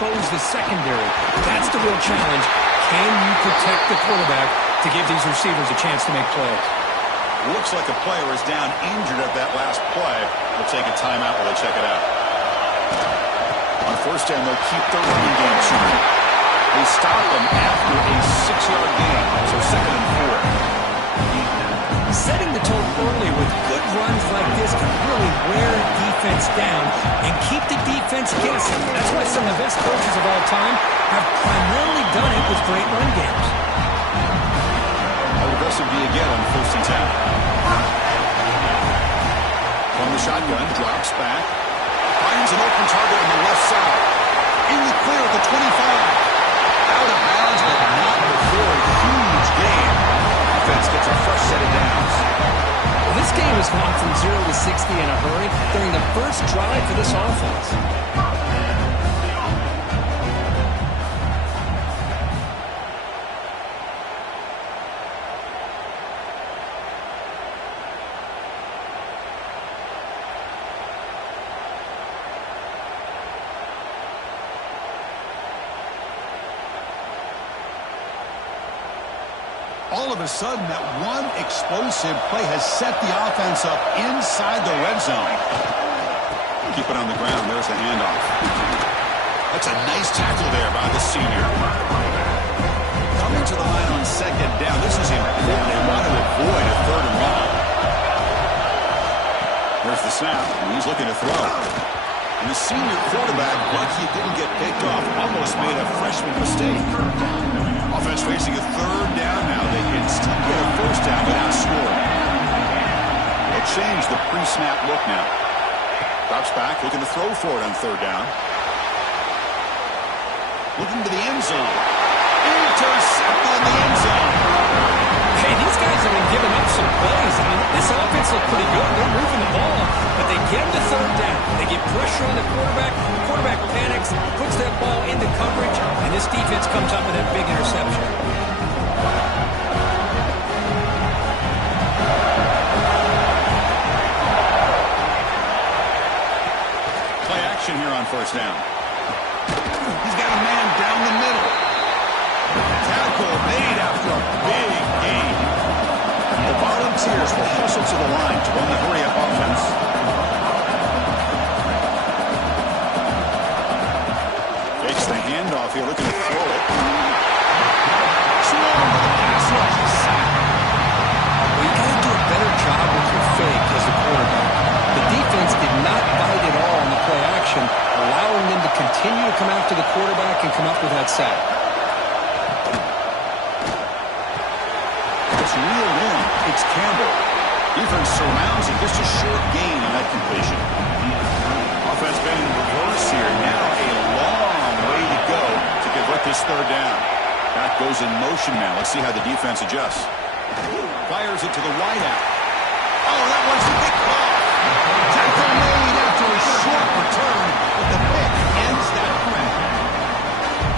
expose the secondary. That's the real challenge. Can you protect the quarterback to give these receivers a chance to make plays? Looks like a player is down injured at that last play. They'll take a timeout while they check it out. On first down, they'll keep their running game shooting. They stop them after a 6-yard gain, so 2nd and 4. Setting the tone early with good runs like this can really wear a defense down and keep the defense guessing. That's why some of the best coaches of all time have primarily done it with great run games. Aggressive D again on 1st and 10. From the shotgun, drops back. Finds an open target on the left side. In the clear at the 25. Out of bounds, but not before a huge gain. Defense gets a fresh set of downs. Well, this game has gone from 0 to 60 in a hurry during the first drive for this offense. All of a sudden, that one explosive play has set the offense up inside the red zone. Keep it on the ground. There's the handoff. That's a nice tackle there by the senior. Coming to the line on 2nd down. This is important. They want to avoid a 3rd and long. There's the snap, and he's looking to throw. And the senior quarterback, lucky it didn't get picked off, almost made a freshman mistake. Offense facing a 3rd down now. They can still get a 1st down without scoring. They'll change the pre-snap look now. Drops back, looking to throw for it on 3rd down. Looking to the end zone. Intercept on the end zone. Hey, these guys have been giving up some plays. I mean, this offense looked pretty good. They're moving the ball, but they get the 3rd down. They get pressure on the quarterback. The quarterback panics, puts that ball into coverage, and this defense comes up with that big interception. Play action here on 1st down. He's got a man down the middle. Tackle made after a big gain. The Volunteers will hustle to the line to run the hurry-up offense. Fakes the handoff here, looking to throw it. Slow to the pass rush. Well, you got to do a better job with your fake as a quarterback. The defense did not bite at all on the play action, allowing them to continue to come after the quarterback and come up with that sack. It's real warm. It's Campbell. Defense surrounds it. Just a short gain on that completion. Offense been in reverse here. Now a long way to go to convert this 3rd down. Back goes in motion now. Let's see how the defense adjusts. Fires it to the wideout. Oh, that one's a big call. Tackle made after a short return, but the pick ends that threat.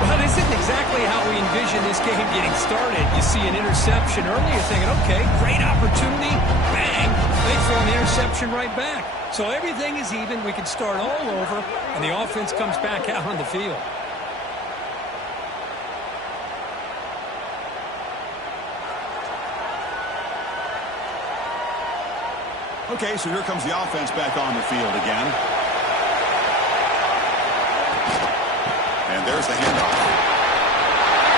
Well, this isn't exactly how we envision this game getting started. You see an interception early, you're thinking, okay, great opportunity, bang, they throw an interception right back. So everything is even, we can start all over, and the offense comes back out on the field. Okay, so here comes the offense back on the field again. And there's the handoff.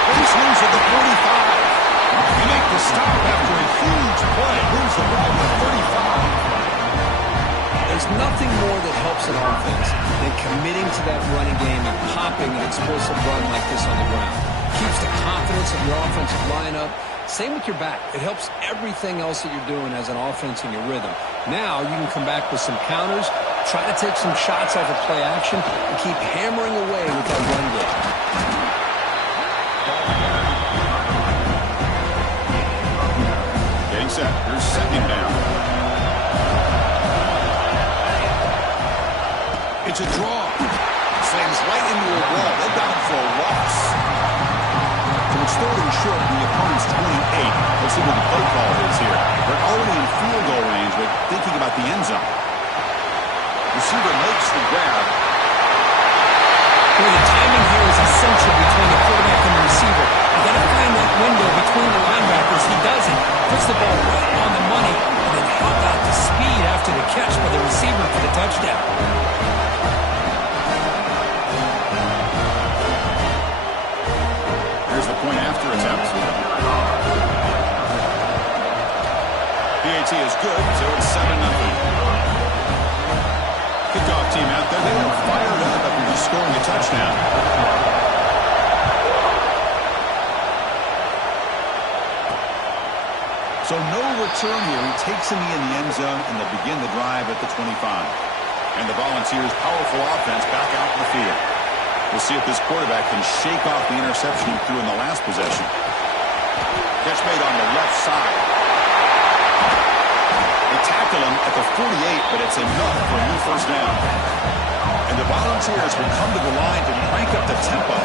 Police lose at the 45. You make the stop after a huge play. Lose the ball at 35. There's nothing more that helps an offense than committing to that running game and popping an explosive run like this on the ground. Keeps the confidence of your offensive lineup. Same with your back. It helps everything else that you're doing as an offense in your rhythm. Now you can come back with some counters, try to take some shots off of play action, and keep hammering away with that run game. Getting set. Here's 2nd down. It's a draw. Slams right into a wall. They got him for a loss. So it's 3rd and short from the opponent's 28. Let's see what the play call is here. They're already in field goal range, but thinking about the end zone. Receiver makes the grab. Well, the timing here Puts the ball right on the money, and then how about the speed after the catch by the receiver for the touchdown? Here's the point after attempt. PAT is good, so it's 7-0. Kickoff team out there. They are fired up after just scoring a touchdown. So no return here. He takes him in the end zone, and they'll begin the drive at the 25. And the Volunteers' powerful offense back out in the field. We'll see if this quarterback can shake off the interception he threw in the last possession. Catch made on the left side. They tackle him at the 48, but it's enough for a new first down. And the Volunteers will come to the line to crank up the tempo.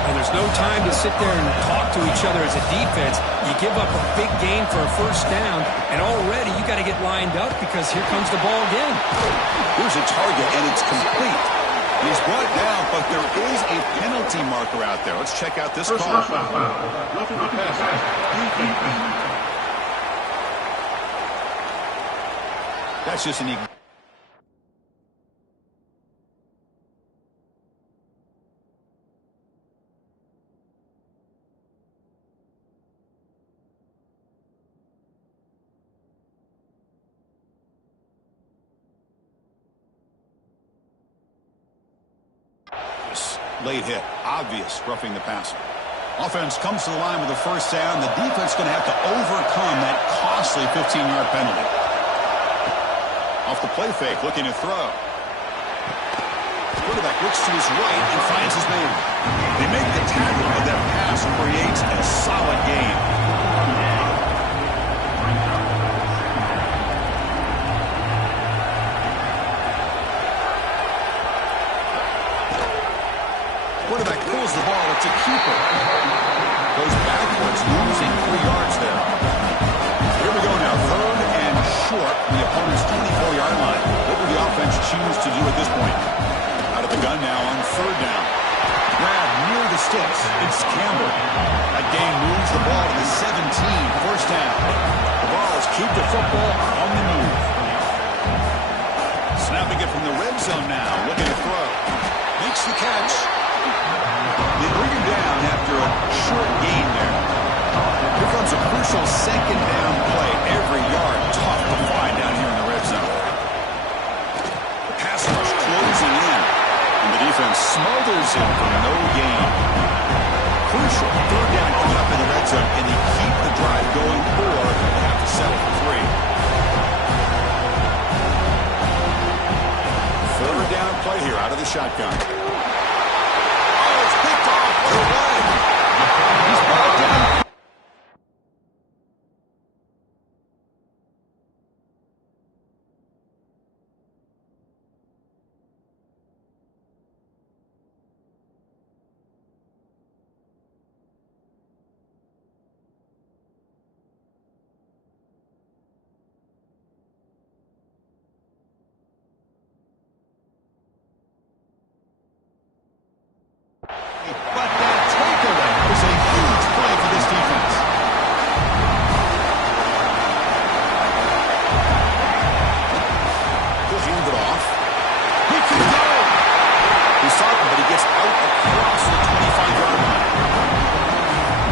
And there's no time to sit there and talk to each other as a defense. You give up a big gain for a first down, and already you got to get lined up because here comes the ball again. Here's a target, and it's complete. He's brought down, but there is a penalty marker out there. Let's check out this call. That's just an... late hit. Obvious roughing the passer. Offense comes to the line with a first down. The defense going to have to overcome that costly 15-yard penalty. Off the play fake, looking to throw. Quarterback looks to his right and finds his man. They make the tackle, but that pass creates a solid gain. Quarterback pulls the ball. It's a keeper. Goes backwards, losing 3 yards there. Here we go now. 3rd and short from the opponent's 24-yard line. What will the offense choose to do at this point? Out of the gun now on 3rd down. Grab near the sticks. It's Campbell. That game moves the ball to the 17. First down. The ball is keep the football on the move. Snapping it from the red zone now. Looking to throw. Makes the catch. They bring him down after a short gain there. Here comes a crucial 2nd down play. Every yard tough to find down here in the red zone. The pass rush closing in, and the defense smothers him for no gain. Crucial 3rd down coming up in the red zone, and they keep the drive going, or they have to settle for 3. 3rd down play here out of the shotgun. He's brought down. But that takeaway is a huge play for this defense. He'll hand it off. He can go. He's talking, but he gets out across the 25-yard line.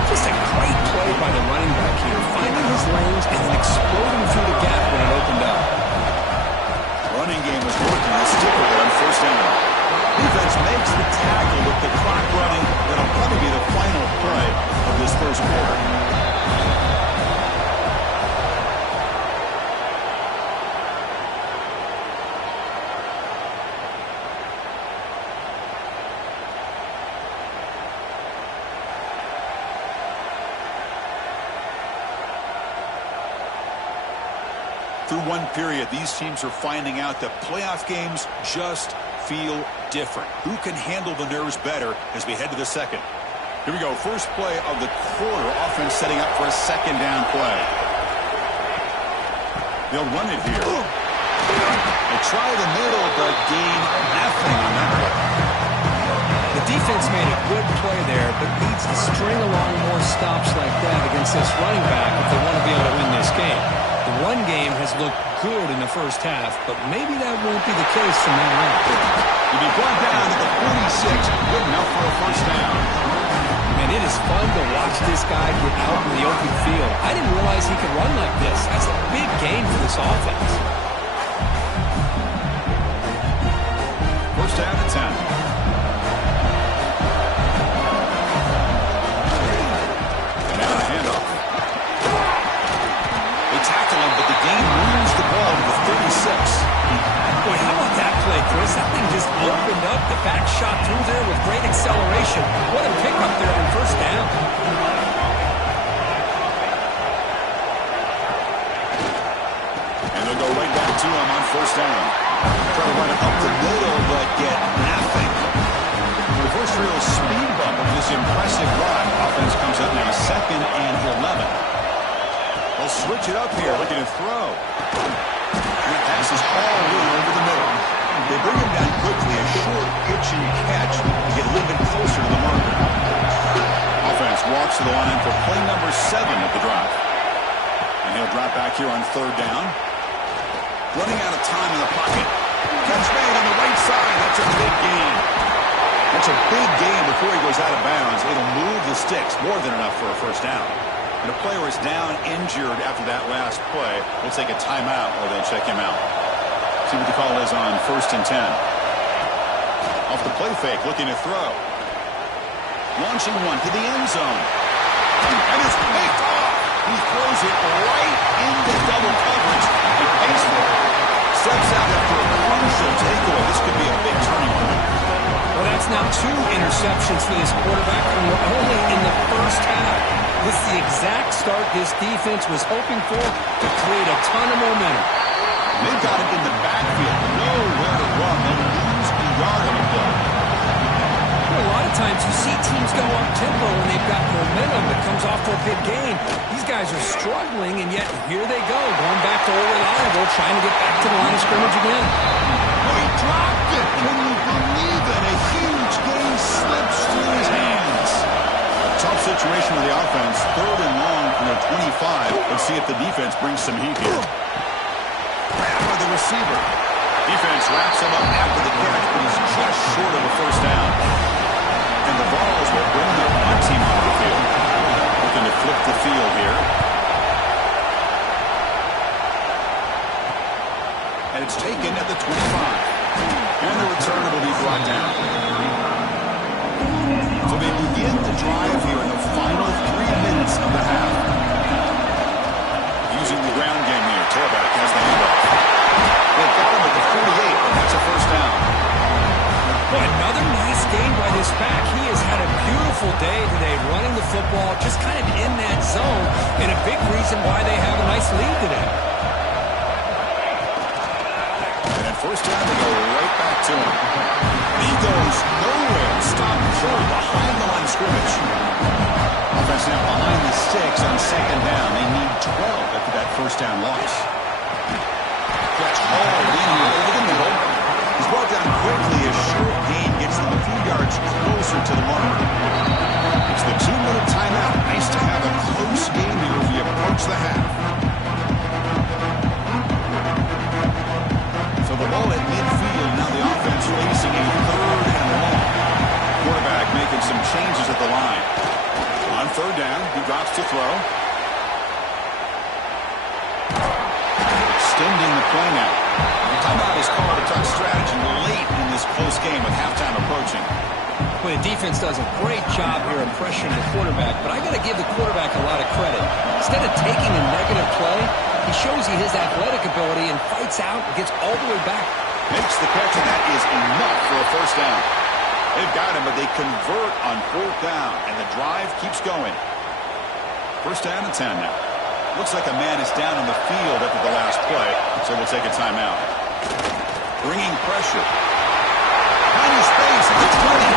Just a great play by the running back here, finding his lanes and then exploding through the gap when it opened up. Running game was working. They stick with it on 1st down. Defense makes the tackle with the clock running. That'll probably be the final play of this first quarter. Through one period, these teams are finding out that playoff games just feel different. Who can handle the nerves better as we head to the second? Here we go. First play of the quarter. Offense setting up for a 2nd down play. They'll run it here. They try the middle, but gain nothing on that play. The defense made a good play there, but needs to string along more stops like that against this running back if they want to be able to win game. The run game has looked good in the first half, but maybe that won't be the case from now on. He'll be brought down to the 46. Good enough for a first down. And it is fun to watch this guy get out in the open field. I didn't realize he could run like this. That's a big gain for this offense. First down and 10. Now a handoff. They tackle him, but the gain moves the ball to the 36. Boy, how about that play, Chris? That thing just opened up. The back shot through there with great acceleration. What a pickup there on first down. And they'll go right back to him on first down. Try to run it up the middle, but get nothing. The first real speed bump of this impressive run. Offense comes up now 2nd and 11. They'll switch it up here, looking to throw. And the pass is all in over the middle. They bring him down quickly, a short pitch and catch to get a little bit closer to the marker. Offense walks to the line for play number 7 of the drive. And he'll drop back here on 3rd down. Running out of time in the pocket. Catch made on the right side. That's a big gain. That's a big gain before he goes out of bounds. It'll move the sticks, more than enough for a first down. And a player is down injured after that last play. We'll take a timeout or they'll check him out. See what the call is on 1st and 10. Off the play fake, looking to throw. Launching one to the end zone. And it's picked off. He throws it right into double coverage. He pays for it. Steps out after a crucial takeaway. This could be a big turning point. Well, that's now 2 interceptions for this quarterback, and we're only in the first half. This is the exact start this defense was hoping for to create a ton of momentum. They've got it in the backfield. Nowhere to run. They'll lose a yard on the play. A lot of times you see teams go up-tempo when they've got momentum that comes off to a big gain. These guys are struggling, and yet here they go, going back to old reliable, trying to get back to the line of scrimmage again. Oh, he dropped it. Can you believe it? A huge gain slips through his hands. A tough situation with the offense. 3rd and long from their 25. Let's see if the defense brings some heat here. Grab by the receiver. Defense wraps him up after the catch, but he's just short of a first down. And the Vols will bring their punt team onto the field. Looking to flip the field here. And it's taken at the 25. And the returner will be brought down. So they begin the drive here in the final 3 minutes of the half. Using the ground game here. Tailback has the handoff. They've got him at the 48, and that's a first down. Boy, another nice game by this back. He has had a beautiful day today running the football, just kind of in that zone, and a big reason why they have a nice lead today. And at first down, they go right back to him. He goes nowhere. Stop short behind the line of scrimmage. Offense now behind the 6 on 2nd down. They need 12 after that first down loss. Catch hauled in here over the middle. He's brought down quickly. A short gain gets them a few yards closer to the marker. It's the 2-minute timeout. Nice to have a close game here as we approach the half. So the ball at midfield. Now the offense facing a 3rd and long. Quarterback making some changes at the line. On 3rd down, he drops to throw. Extending the play now. Timeout is called to talk strategy late in this close game with halftime approaching. Well, the defense does a great job here of pressuring the quarterback, but I got to give the quarterback a lot of credit. Instead of taking a negative play, he shows you his athletic ability and fights out and gets all the way back. Makes the catch, and that is enough for a first down. They've got him, but they convert on 4th down, and the drive keeps going. First down and 10 now. Looks like a man is down on the field after the last play, so we'll take a timeout. Bringing pressure. Tiny space at the 20.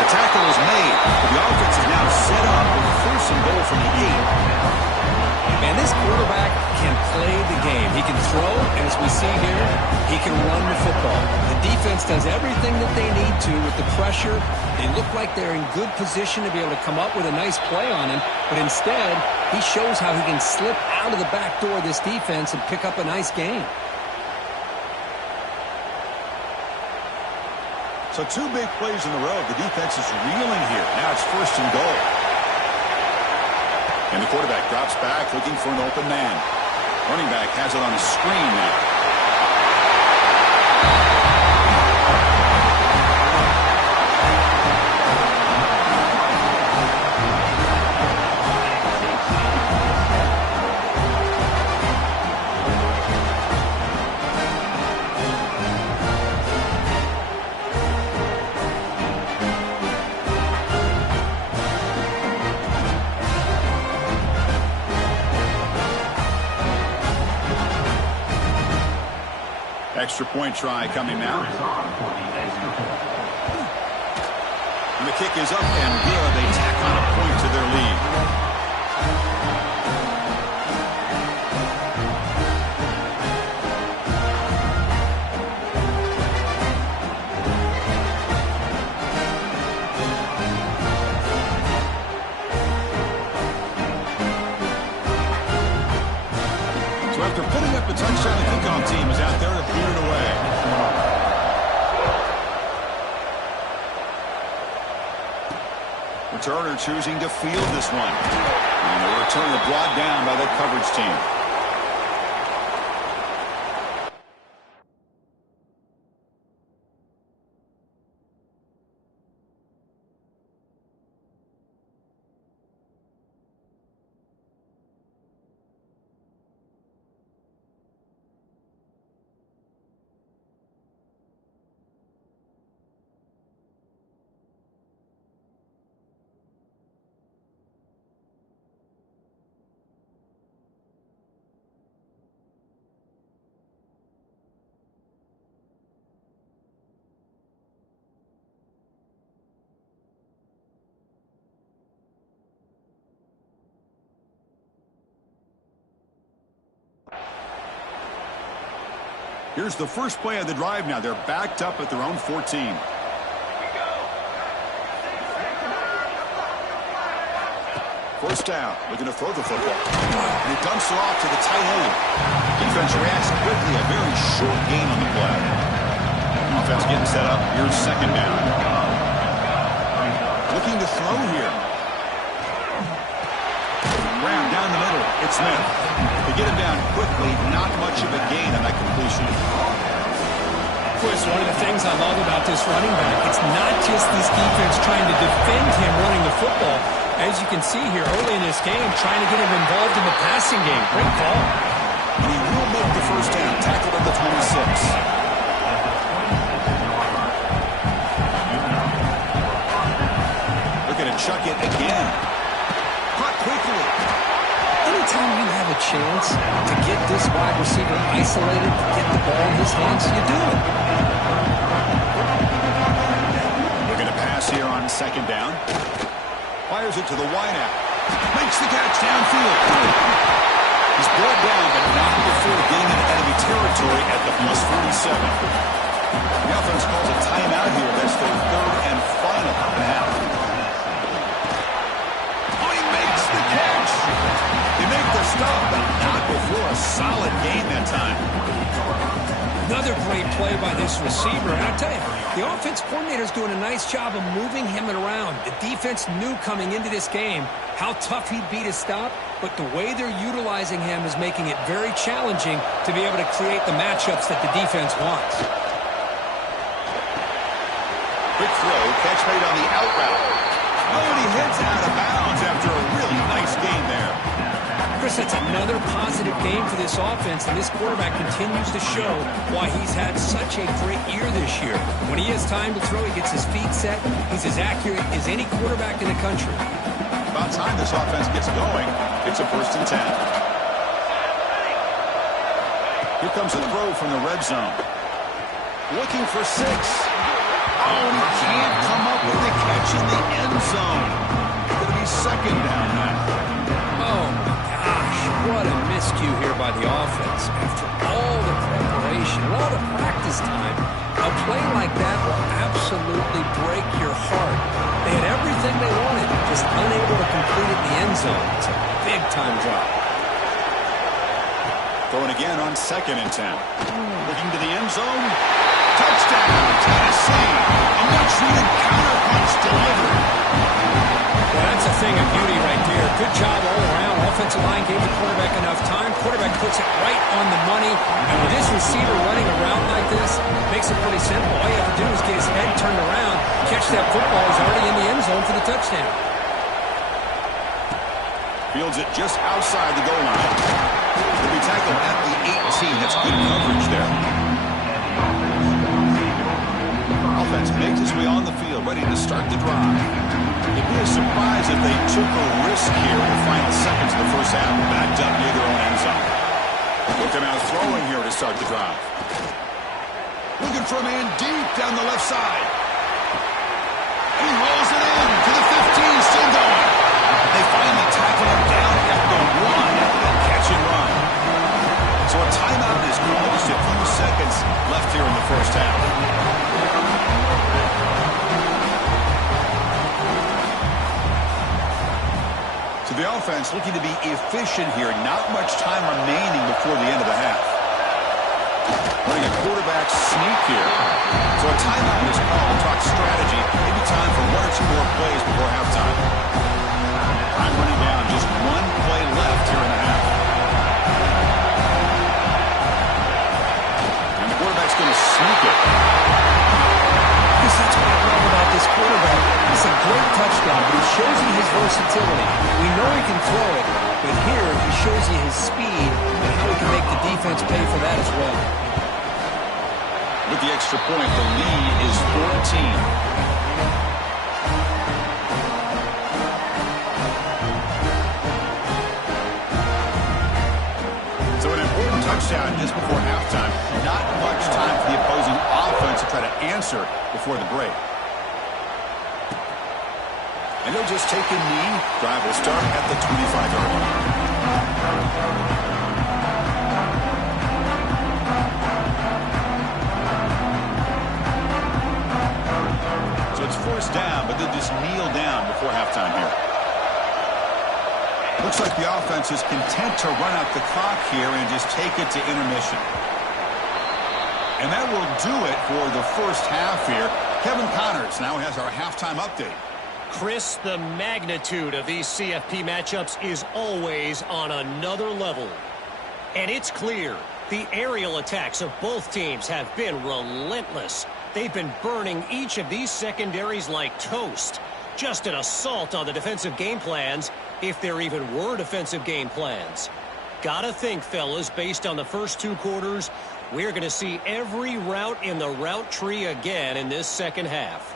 The tackle is made, but the offense is now set up with 1st and goal from the 8. Man, this quarterback can play the game. He can throw, and as we see here, he can run the football. The defense does everything that they need to with the pressure. They look like they're in good position to be able to come up with a nice play on him, but instead, he shows how he can slip out of the back door of this defense and pick up a nice gain. So 2 big plays in a row. The defense is reeling here. Now it's 1st and goal. And the quarterback drops back looking for an open man. Running back has it on a screen now. Extra point try coming now. And the kick is up and good. They tack on a point to their lead. So after putting up a touchdown, the kickoff team is out there to beat it away. Returner choosing to field this one. And the returner brought down by the coverage team. Here's the first play of the drive now. They're backed up at their own 14. First down, looking to throw the football. And he dumps it off to the tight end. Defense reacts quickly, a very short gain on the play. Offense getting set up. Here's 2nd down. Looking to throw here. Graham down the middle. It's Smith. They get him down quickly. Not much of a gain on that completion. Chris, one of the things I love about this running back, it's not just this defense trying to defend him running the football. As you can see here early in this game, trying to get him involved in the passing game. Great call. And he will make the first down. Tackled at the 26. Looking to chuck it again. Caught quickly. Anytime you have a chance to get this wide receiver isolated, to get the ball in his hands, you do it. Looking to pass here on 2nd down. Fires it to the wideout. Makes the catch downfield. He's brought down, but not before getting into enemy territory at the +47. The offense calls a timeout here. That's their 3rd and final of the half. Oh, he makes the catch. They make the stop, but not before a solid gain that time. Another great play by this receiver. And I tell you, the offense coordinator is doing a nice job of moving him around. The defense knew coming into this game how tough he'd be to stop, but the way they're utilizing him is making it very challenging to be able to create the matchups that the defense wants. Quick throw, catch made on the out route. Oh, and he heads out of bounds after a really nice game there. Chris, that's another positive game for this offense, and this quarterback continues to show why he's had such a great year this year. When he has time to throw, he gets his feet set. He's as accurate as any quarterback in the country. About time this offense gets going. It's a 1st and 10. Here comes a throw from the red zone. Looking for 6. Oh, he can't come up with a catch in the end zone. It's going to be 2nd down now. Oh, my gosh, what a miscue here by the offense. After all the preparation, all the practice time, a play like that will absolutely break your heart. They had everything they wanted, just unable to complete it in the end zone. It's a big-time drop. Throwing again on 2nd and 10. Looking to the end zone. Touchdown, Tennessee. A much-needed counterpunch delivered. Well, that's a thing of beauty right there. Good job all around. Offensive line gave the quarterback enough time. Quarterback puts it right on the money. And with this receiver running around like this, makes it pretty simple. All you have to do is get his head turned around, catch that football. He's already in the end zone for the touchdown. Fields it just outside the goal line. He'll be tackled at the 18. That's good coverage there. Offense makes its way on the field, ready to start the drive. It'd be a surprise if they took a risk here in the final seconds of the first half, backed up near their own end zone. Looking out throwing here to start the drive. Looking for a man deep down the left side. He rolls it in to the 15, still going. They finally tackle him down at the 1 after that catch and run. So a timeout is called. Just a few seconds left here in the first half. So the offense looking to be efficient here. Not much time remaining before the end of the half. Running a quarterback sneak here. So a timeout is called. Talk strategy. Maybe time for 1 or 2 more plays before halftime. Time running down. Just 1 play left here in the half. And the quarterback's going to sneak it. I guess that's what I love about this quarterback. It's a great touchdown, but he shows you his versatility. We know he can throw it, but here he shows you his speed and how he can make the defense pay for that as well. With the extra point, the lead is 14. So an important touchdown just before halftime. Not much time for the opposing offense to try to answer before the break. And he'll just take a knee. Drive will start at the 25-yard line. So it's forced down, but they'll just kneel down before halftime here. Looks like the offense is content to run out the clock here and just take it to intermission. And that will do it for the first half here. Kevin Connors now has our halftime update. Chris, the magnitude of these CFP matchups is always on another level. And it's clear, the aerial attacks of both teams have been relentless. They've been burning each of these secondaries like toast. Just an assault on the defensive game plans, if there even were defensive game plans. Gotta think, fellas, based on the first 2 quarters, we're going to see every route in the route tree again in this second half.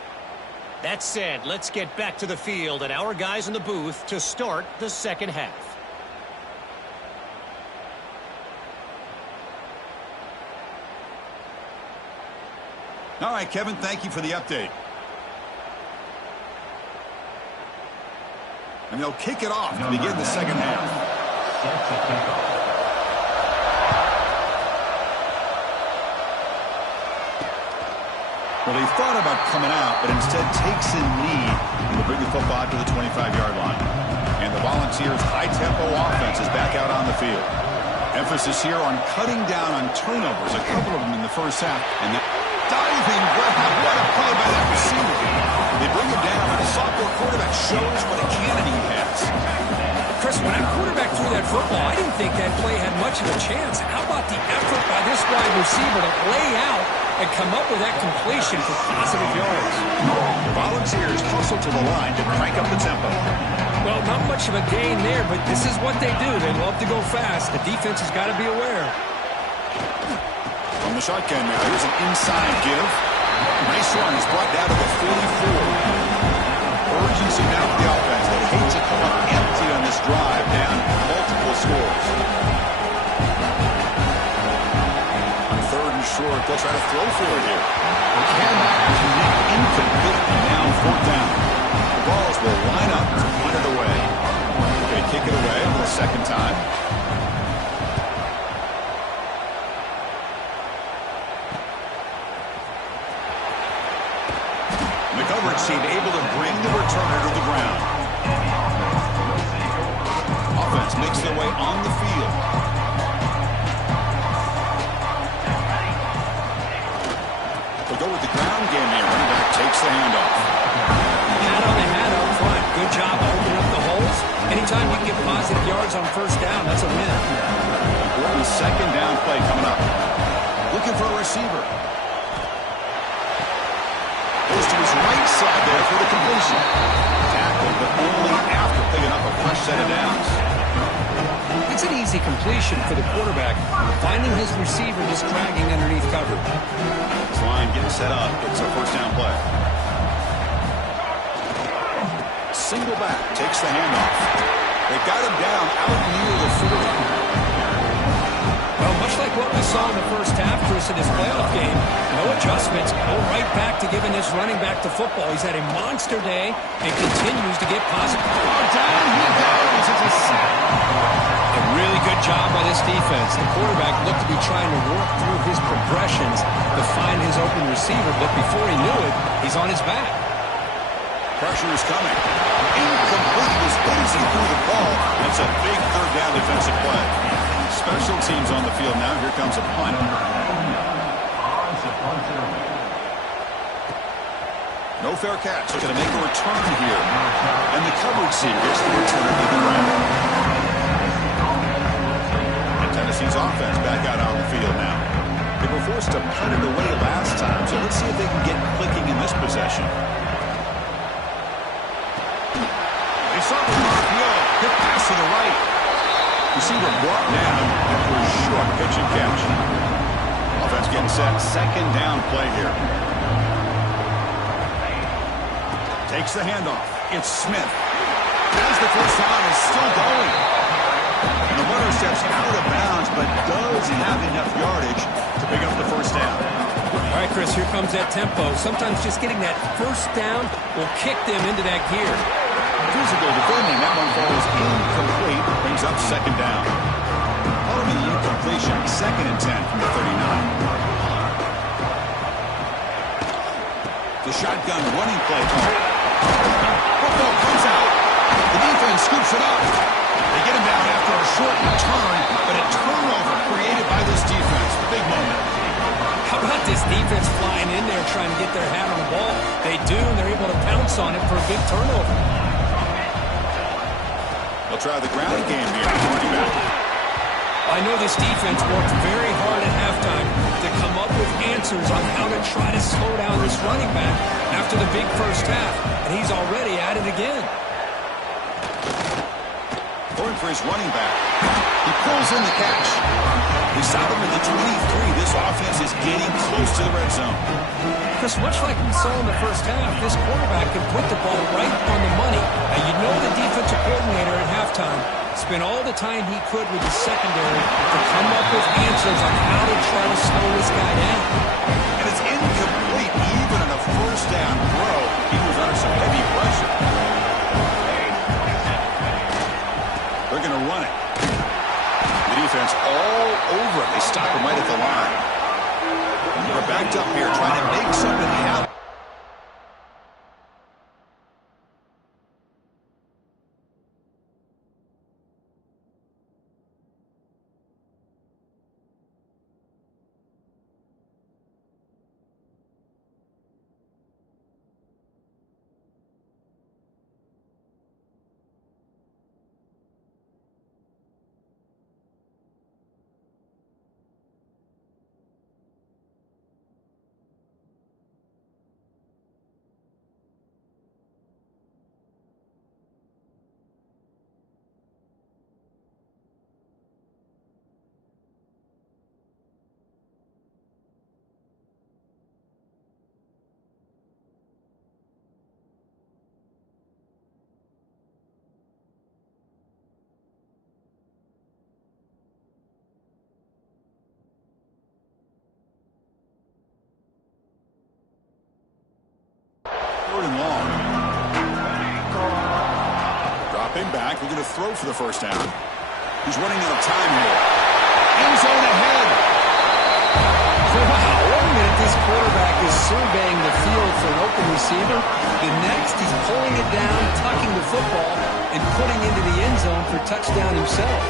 That said, let's get back to the field and our guys in the booth to start the second half. All right, Kevin, thank you for the update. And they'll kick it off to begin the second half. Well, he thought about coming out, but instead takes a knee and will bring the football to the 25-yard line. And the Volunteers' high-tempo offense is back out on the field. Emphasis here on cutting down on turnovers, a couple of them in the first half. And that diving grab, what a play by that receiver. They bring him down, and a sophomore quarterback shows what a cannon he has. Chris, when that quarterback threw that football, I didn't think that play had much of a chance. How about the effort by this wide receiver to lay out and come up with that completion for positive yards? The Volunteers hustle to the line to crank up the tempo. Well, not much of a gain there, but this is what they do. They love to go fast. The defense has got to be aware. From the shotgun now, here's an inside give. Nice run. He's brought down to the 44. Urgency now for the offense. They hate to come up empty on this drive, down multiple scores. On 3rd and short, they'll try to throw for it here. The cannot connect incomplete, and now 4th down. The Balls will line up to punt it away. They kick it away for the second time. offense makes their way on the field. They'll go with the ground game here. Running back takes the handoff. Hat on the hat up front. Good job opening up the holes. Anytime you can get positive yards on first down, that's a win. Important second down play coming up. Looking for a receiver. Goes to his right side there for the completion. Tackled, but only after picking up a fresh set of downs. It's an easy completion for the quarterback, finding his receiver just dragging underneath coverage. This line getting set up. It's a first down play. Single back, takes the handoff. They got him down out near the 40. Well, much like what we saw in the first half, Chris, in this playoff game, no adjustments. Go right back to giving this running back to football. He's had a monster day and continues to get positive. Down he goes. It's a sack. A really good job by this defense. The quarterback looked to be trying to work through his progressions to find his open receiver, but before he knew it, he's on his back. Pressure is coming. Incomplete as good as he threw the ball. It's a big third down defensive play. Special teams on the field now. Here comes a punt. No fair catch. Looking to make a return here. And the coverage team gets the returner to the ground. And Tennessee's offense back out on the field now. They were forced to punt it away last time, so let's see if they can get clicking in this possession. They saw the RPO. Hit pass to the right. Receiver brought down after a short pitch and catch. Offense getting set. Second down play here. Takes the handoff. It's Smith. As the first down is still going. And the runner steps out of bounds, but does have enough yardage to pick up the first down. All right, Chris, here comes that tempo. Sometimes just getting that first down will kick them into that gear. Physical defending. That one falls incomplete. Brings up second down. Following the incompletion, 2nd and 10 from the 39. The shotgun running play call. Football comes out. The defense scoops it up. They get him down after a short return, but a turnover created by this defense. Big moment. How about this defense flying in there trying to get their hat on the ball? They do, and they're able to pounce on it for a big turnover. They'll try the ground game here. Running back. I know this defense worked very hard at halftime to come up with answers on how to try to slow down this running back after the big first half, and he's already at it again. Going for his running back. He pulls in the catch. We stop him at the 23. This offense is getting close to the red zone. Chris, much like we saw in the first half, this quarterback can put the ball right on the money. And you know the defensive coordinator at halftime spent all the time he could with the secondary to come up with answers on how to try to slow this guy down. And it's incomplete even on a first down throw. He was under some heavy pressure. They're going to run it. The defense all over it. They stop him right at the line. We're backed up here trying to make something happen. Third and long. Dropping back. We're going to throw for the first down. He's running out of time here. End zone ahead. Wow, what a minute this quarterback is surveying the field for an open receiver. The next, he's pulling it down, tucking the football, and putting into the end zone for touchdown himself.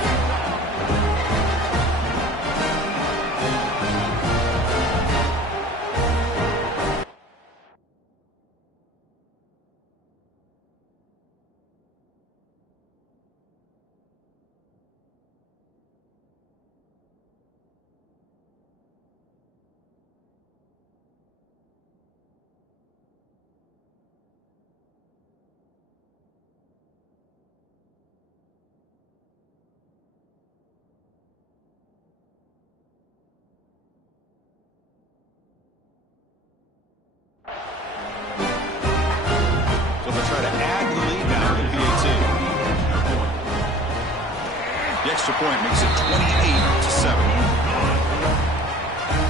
The extra point makes it 28-7.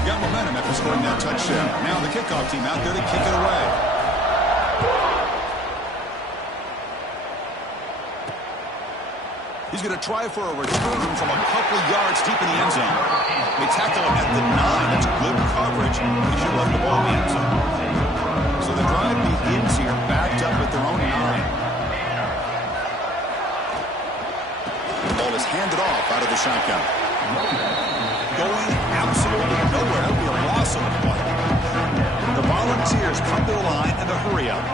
Got momentum after scoring that touchdown. Now the kickoff team out there to kick it away. He's going to try for a return from a couple yards deep in the end zone. They tackle him at the 9. That's good coverage. He should let the ball in the end zone. So the drive begins here backed up at their own 9. Ball is handed off out of the shotgun. Going absolutely nowhere. That would be a loss of the play. The Volunteers come to the line and the hurry up.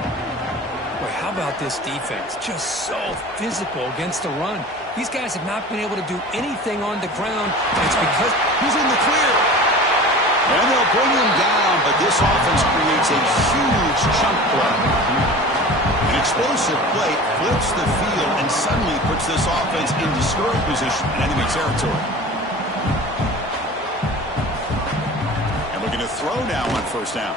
Boy, how about this defense? Just so physical against the run. These guys have not been able to do anything on the ground. It's because he's in the clear. And they'll bring him down, but this offense creates a huge chunk play. An explosive play flips the field and suddenly puts this offense into scoring position in enemy territory. And we're going to throw now on first down.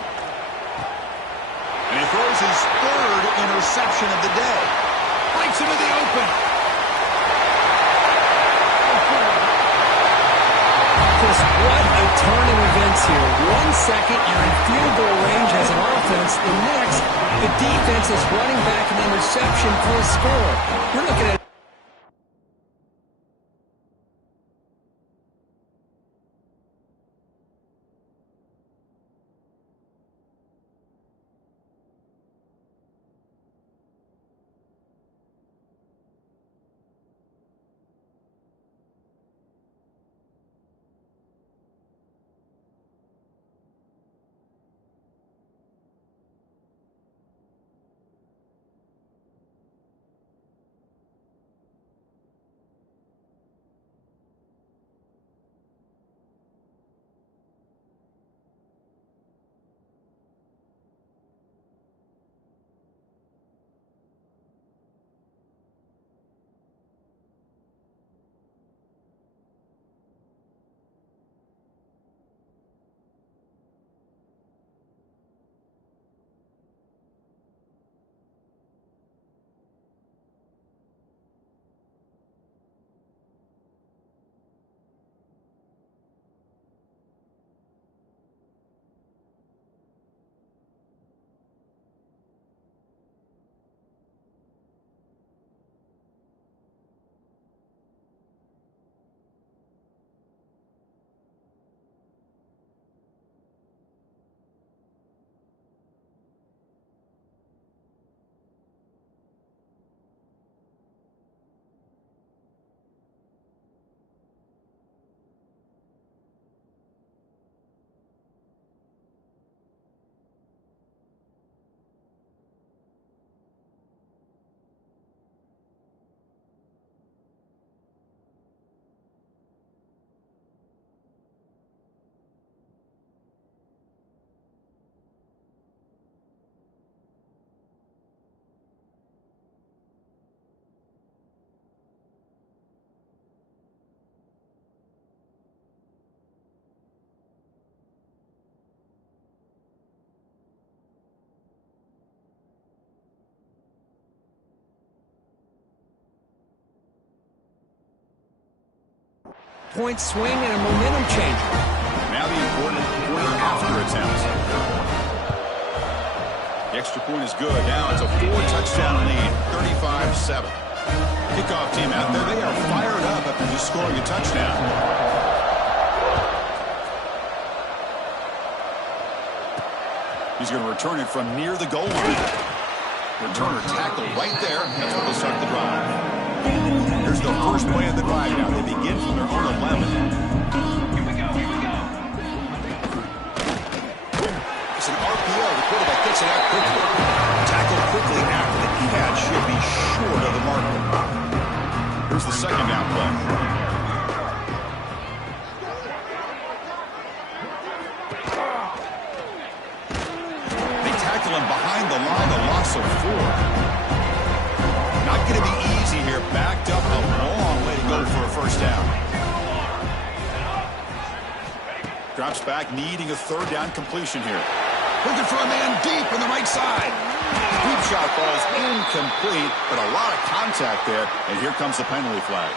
And he throws his third interception of the day. Breaks into the open. Just what a turn in events here. 1 second, you're in field goal range as an offense. The next, the defense is running back an interception for a score. You're looking at point swing and a momentum changer. Now the important corner after attempt. The extra point is good. Now it's a 4-touchdown lead, 35-7. Kickoff team out there, they are fired up after just scoring a touchdown. He's going to return it from near the goal line. Returner tackled right there. That's where they'll start the drive. Here's the first play of the drive now. They begin from their own 11. Here we go. It's an RPO. The quarterback gets it out quickly. Tackled quickly after the catch. Should be short of the marker. Here's the second down play. Behind the line, a loss of 4. Not going to be easy here. Backed up a long way to go for a first down. Drops back, needing a third down completion here. Looking for a man deep on the right side. Deep shot falls incomplete, but a lot of contact there, and here comes the penalty flag.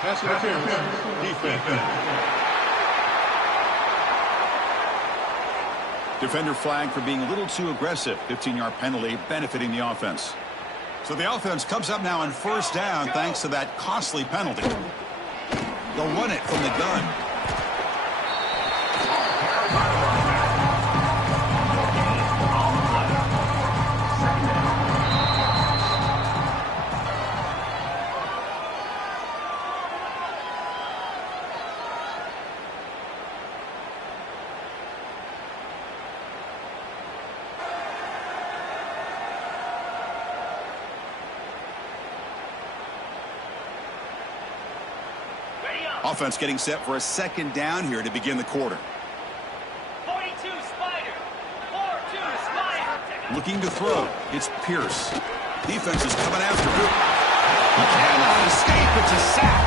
Pass interference. Defense. Defender flag for being a little too aggressive. 15-yard penalty benefiting the offense. So the offense comes up now on first down thanks to that costly penalty. They'll run it from the gun. Offense getting set for a second down here to begin the quarter. 42 Spider. 4-2 Spider. Looking to throw. It's Pierce. Defense is coming after him. He cannot escape. It's a sack.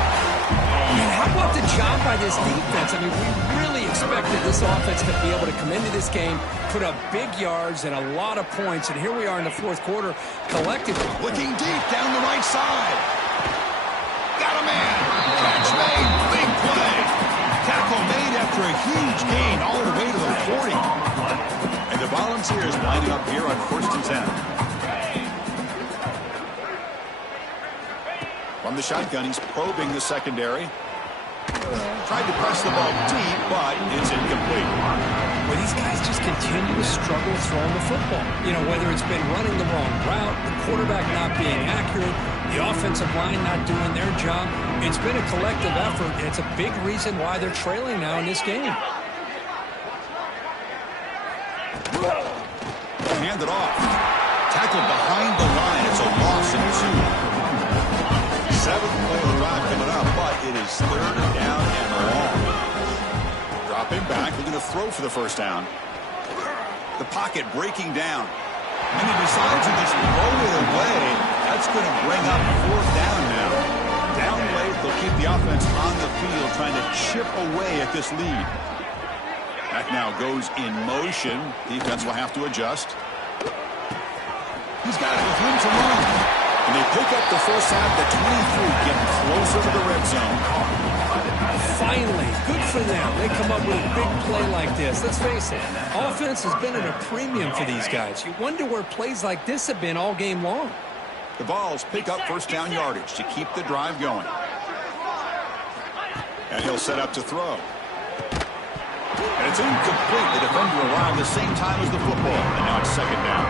Man, how about the job by this defense? I mean, we really expected this offense to be able to come into this game, put up big yards and a lot of points, and here we are in the fourth quarter, collectively. Looking deep down the right side. Got a man. Catch made. Big play. Tackle made after a huge gain all the way to the 40. And the Volunteers lining up here on 1st and 10. From the shotgun, he's probing the secondary. Tried to press the ball deep, but it's incomplete. Well, these guys just continue to struggle throwing the football. You know, whether it's been running the wrong route, the quarterback not being accurate, the offensive line not doing their job. It's been a collective effort, and it's a big reason why they're trailing now in this game. Hand it off. Tackled behind the line. It's a loss of 2. 7th play of the drive coming up, but it is 3rd down and long. Dropping back, looking to throw for the first down. The pocket breaking down. And he decides to just throw it away. That's going to bring up 4th down now. Down late, they'll keep the offense on the field trying to chip away at this lead. That now goes in motion. Defense will have to adjust. He's got it with room to run. And they pick up the first half at 23, getting closer to the red zone. Finally, good for them. They come up with a big play like this. Let's face it, offense has been at a premium for these guys. You wonder where plays like this have been all game long. The Vols pick up first down yardage to keep the drive going. And he'll set up to throw. And it's incomplete. The defender arrived the same time as the football. And now it's 2nd down.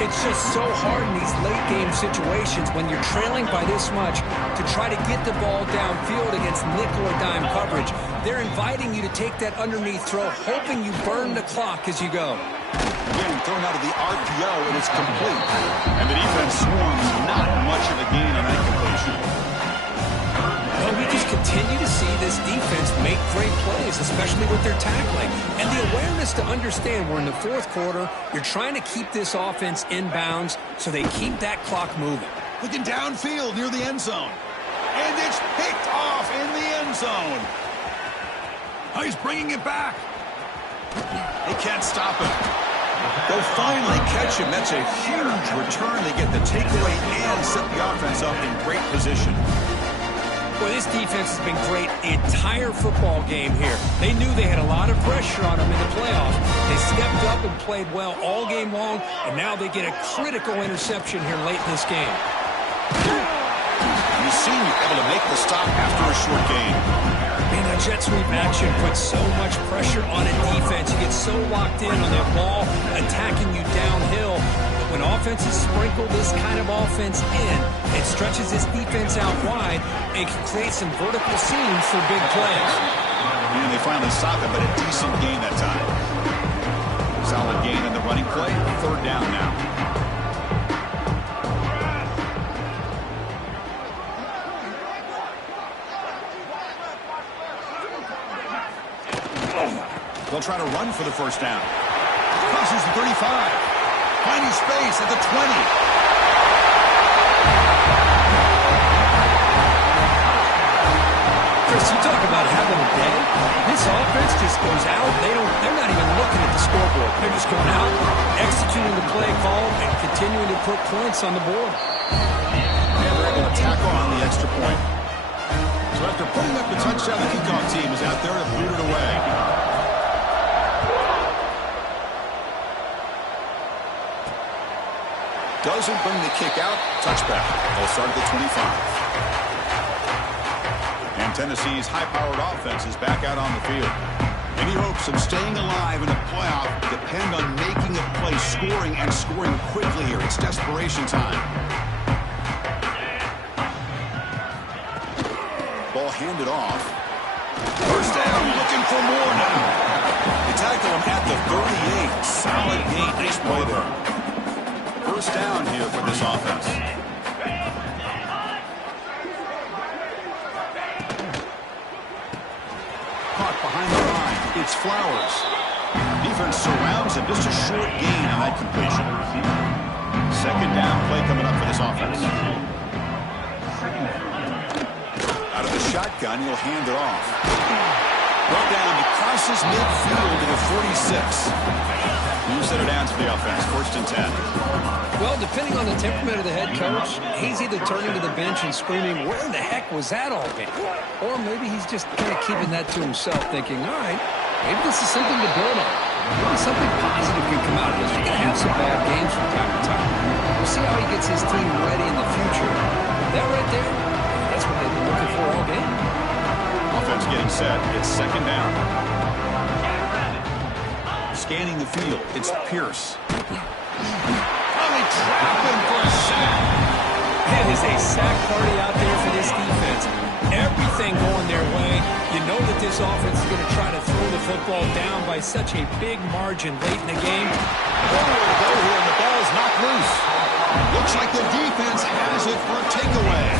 It's just so hard in these late-game situations when you're trailing by this much to try to get the ball downfield against nickel or dime coverage. They're inviting you to take that underneath throw, hoping you burn the clock as you go. Again, thrown out of the RPO, and it's complete. And the defense swarms. Not much of a gain on that completion. Well, we just continue to see this defense make great plays, especially with their tackling. And the awareness to understand we're in the 4th quarter, you're trying to keep this offense in bounds so they keep that clock moving. Looking downfield near the end zone. And it's picked off in the end zone. Oh, he's bringing it back. They can't stop him. They'll finally catch him. That's a huge return. They get the takeaway and set the offense up in great position. Well, this defense has been great the entire football game here. They knew they had a lot of pressure on them in the playoffs. They stepped up and played well all game long, and now they get a critical interception here late in this game. He's seen able to make the stop after a short gain. Man, I jet sweep action puts so much pressure on a defense. You get so locked in on their ball attacking you downhill. But when offenses sprinkle this kind of offense in, it stretches this defense out wide and can create some vertical seams for big plays. And they finally stop it, but a decent gain that time. Solid gain in the running play. Third down now. They'll try to run for the first down. Crosses the 35. Finding space at the 20. Chris, you talk about having a day. This offense just goes out. They're not even looking at the scoreboard. They're just going out, executing the play call, and continuing to put points on the board. And they're able to tackle on the extra point. So after putting up the touchdown, the kickoff team is out there to boot it away. Doesn't bring the kick out. Touchback. They'll start at the 25. And Tennessee's high-powered offense is back out on the field. Any hopes of staying alive in a playoff depend on making a play, scoring, and scoring quickly here. It's desperation time. Ball handed off. First down, looking for more now. They tackle him at the 38. Solid gain. Nice play there. First down here for this offense. Caught behind the line. It's Flowers. Defense surrounds him. Just a short gain on that completion. Second down play coming up for this offense. Out of the shotgun, he'll hand it off. Brought down, he crosses midfield to the 46. New set of downs for the offense. First and 10. Well, depending on the temperament of the head coach, he's either turning to the bench and screaming, where the heck was that all game? Or maybe he's just kind of keeping that to himself, thinking, all right, maybe this is something to build on. Maybe something positive can come out of this. You're going to have some bad games from time to time. We'll see how he gets his team ready in the future. That right there, that's what they've been looking for all game. Offense getting set. It's second down. Scanning the field. It's Pierce. Trapping for a sack. It is a sack party out there for this defense. Everything going their way. You know that this offense is going to try to throw the football down by such a big margin late in the game. Nowhere to go here, and the ball's knocked loose. Looks like the defense has it for a takeaway.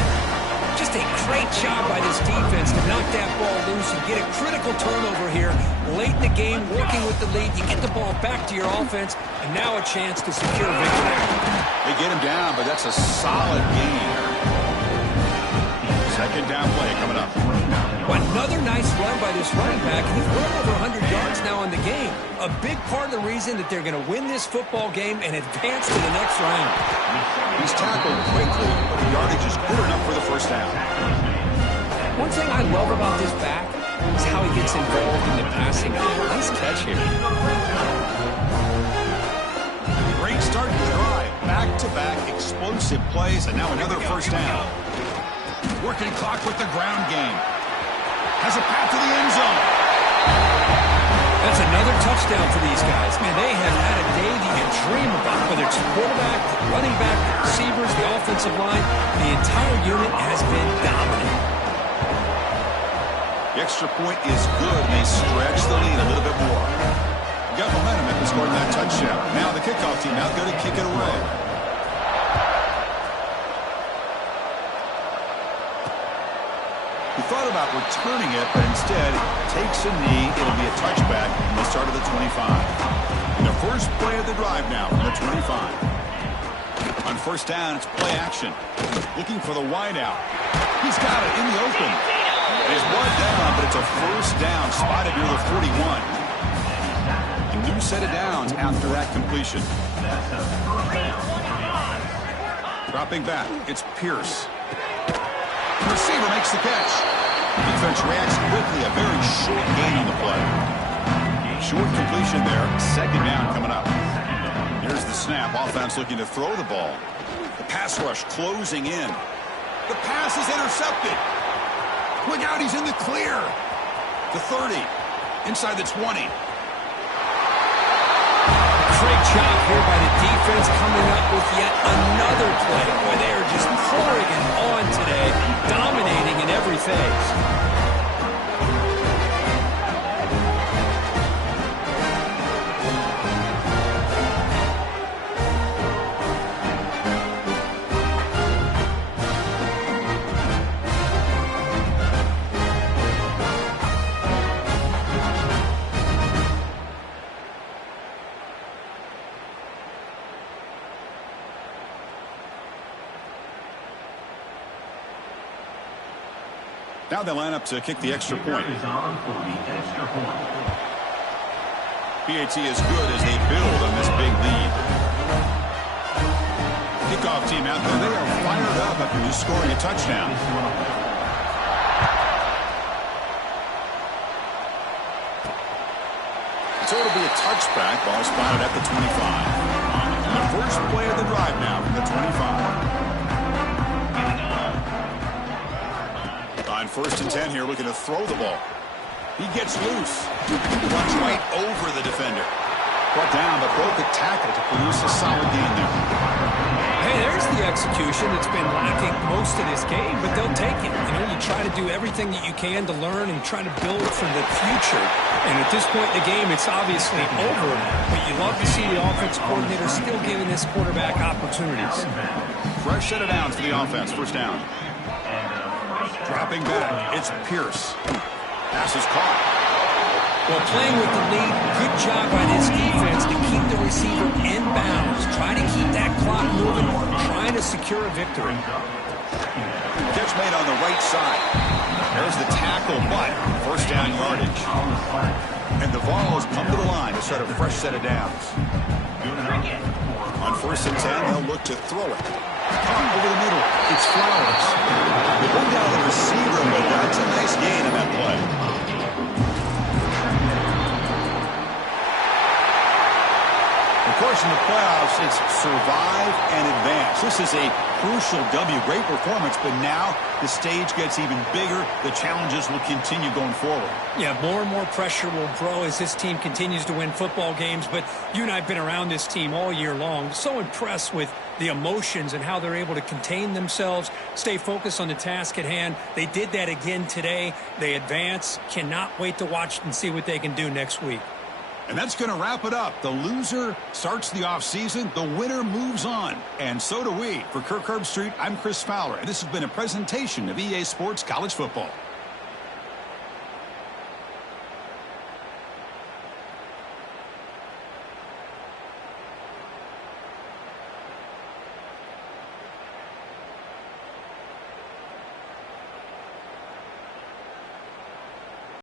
Just a great job by this defense to knock that ball loose and get a critical turnover here late in the game, working with the lead. You get the ball back to your offense, and now a chance to secure victory. They get him down, but that's a solid gain. Second down play coming up. Another nice run by this running back. He's well over 100 yards now in the game. A big part of the reason that they're going to win this football game and advance to the next round. He's tackled quickly, but the yardage is good enough for the first down. One thing I love about this back is how he gets involved in the passing game. Nice catch here. Great start to the drive. Back-to-back explosive plays, and now another first down. Working clock with the ground game. Has a path to the end zone. That's another touchdown for these guys. Man, they have had a day that you dream about. Whether it's quarterback, running back, the receivers, the offensive line, the entire unit has been dominant. The extra point is good, and they stretch the lead a little bit more. Got momentum after scoring that touchdown. Now the kickoff team out there to kick it away. He thought about returning it, but instead takes a knee. It'll be a touchback, and they'll start at the 25. And the first play of the drive now from the 25. On first down, it's play action. Looking for the wideout. He's got it in the open. He's blood down, but it's a first down spotted near the 41. A new set of downs after that completion. Dropping back, it's Pierce. The receiver makes the catch. Defense reacts quickly. A very short gain on the play. Short completion there. Second down coming up. Here's the snap. Offense looking to throw the ball. The pass rush closing in. The pass is intercepted. Look out, he's in the clear. The 30. Inside the 20. Great job here by the defense coming up with yet another play. Boy, they are just pouring it on today, dominating in every phase. Now they line up to kick the extra point. PAT is good as they build on this big lead. Kickoff team out there. They are fired up after just scoring a touchdown. So it'll be a touchback. Ball spotted at the 25. The first play of the drive now from the 25. On 1st and 10 here, looking to throw the ball. He gets loose. Runs right over the defender. Brought down, but broke the tackle to produce a solid gain there. Hey, there's the execution that's been lacking most of this game, but they'll take it. You know, you try to do everything that you can to learn and try to build for the future. And at this point in the game, it's obviously over. But you love to see the offense coordinator still giving this quarterback opportunities. Fresh set of downs for the offense. First down. Dropping back, it's Pierce. Pass is caught. Well, playing with the lead, good job by this defense to keep the receiver in bounds. Try to keep that clock moving, trying to secure a victory. Catch made on the right side. There's the tackle, but first down yardage. And the Vols come to the line to start a fresh set of downs. On 1st and 10, they'll look to throw it. Over the middle, it's Flowers. They bring down the receiver, but that's a nice gain on that play. Of course, in the playoffs, it's survive and advance. This is a crucial W. Great performance, but now the stage gets even bigger. The challenges will continue going forward. Yeah, more and more pressure will grow as this team continues to win football games. But you and I have been around this team all year long. So impressed with the emotions and how they're able to contain themselves, stay focused on the task at hand. They did that again today. They advance. Cannot wait to watch and see what they can do next week. And that's going to wrap it up. The loser starts the offseason. The winner moves on. And so do we. For Kirk Herbstreit, I'm Chris Fowler. And this has been a presentation of EA Sports College Football.